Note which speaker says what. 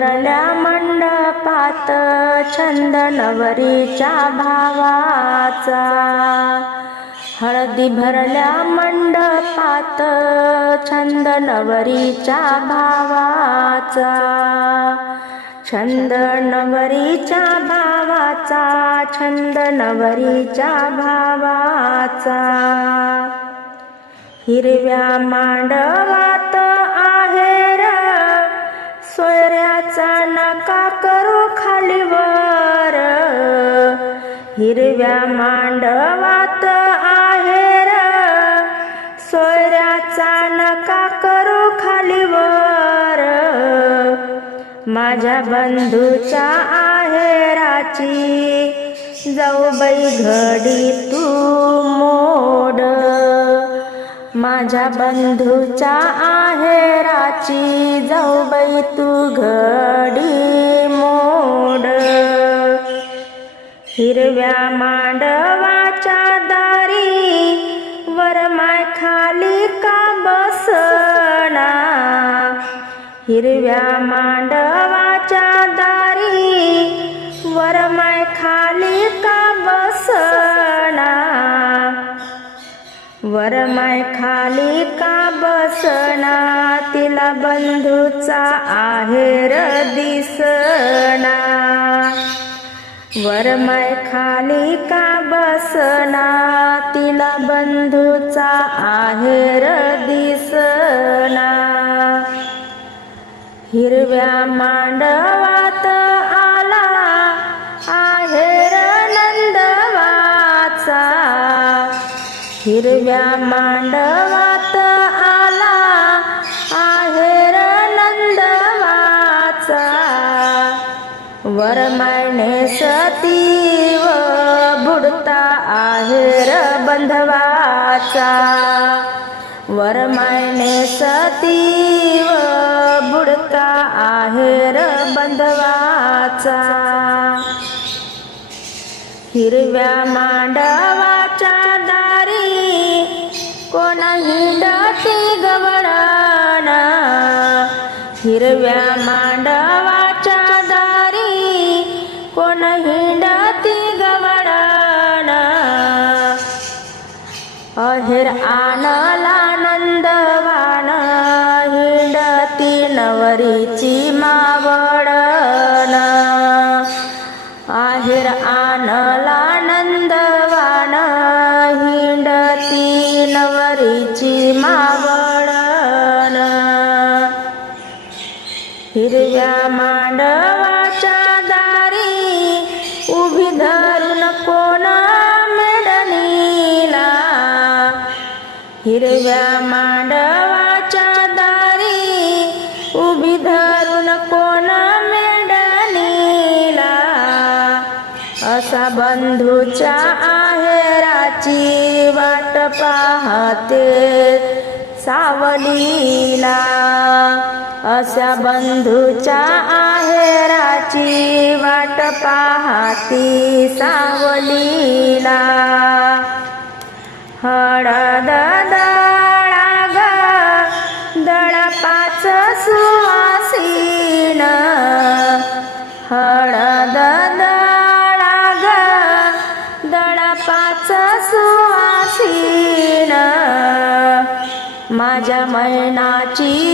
Speaker 1: हळदी भरल्या मंडपात चंदनवरीच्या भावाचा. हळदी भरल्या मंडपात चंदनवरीच्या भावाचा. छंद नवरीच्या भावाचा छंद नवरीच्या भावाचा. हिरव्या मांड हिरव्या मांडवात आहेर सोयऱ्याचा नका करू खालीवर माझ्या बंधूच्या आहेराची जाऊ बाई घडी तू मोड. माझ्या बंधूच्या आहेराची जाऊ बाई तू घड हिरव्या मांडवाच्या दारी वरमाय खाली का बसना? हिरव्या मांडवाच्या दारी वरमाय खाली का बसना? वरमाय खाली का बसना? तिला बंधूचा आहेर दिसना. वरमय खाली का बसना? तिला बंधूचा आहेर दिसना. हिरव्या मांडवात आला आहेर नंदवाचा. हिरव्या मांडव वरमायने सतीव बुडता आहेर बंधवाचा. वरमायने सतीव बुडता आहेर बंधवाचा. हिरव्या मांडवाच्या दारी कोण हिंडते गवराणा हिरव्या मांडवा हिंडती गवळण अहेर आणला नंदवान हिंडती नवरीची मावळण आहेर आणला नंदवान हिंडती नवरीची मावळण हिरव्या मांडवाच्या दारी हिरव्या मांडवाच्या दारी उभी धरून कोण मेडनीला असा बंधूच्या आहेराची वाट पाहते सावलीला. अशा बंधूच्या आहेराची वाट पाहती सावलीला. हळद सुवासीन माझ्या मैनाची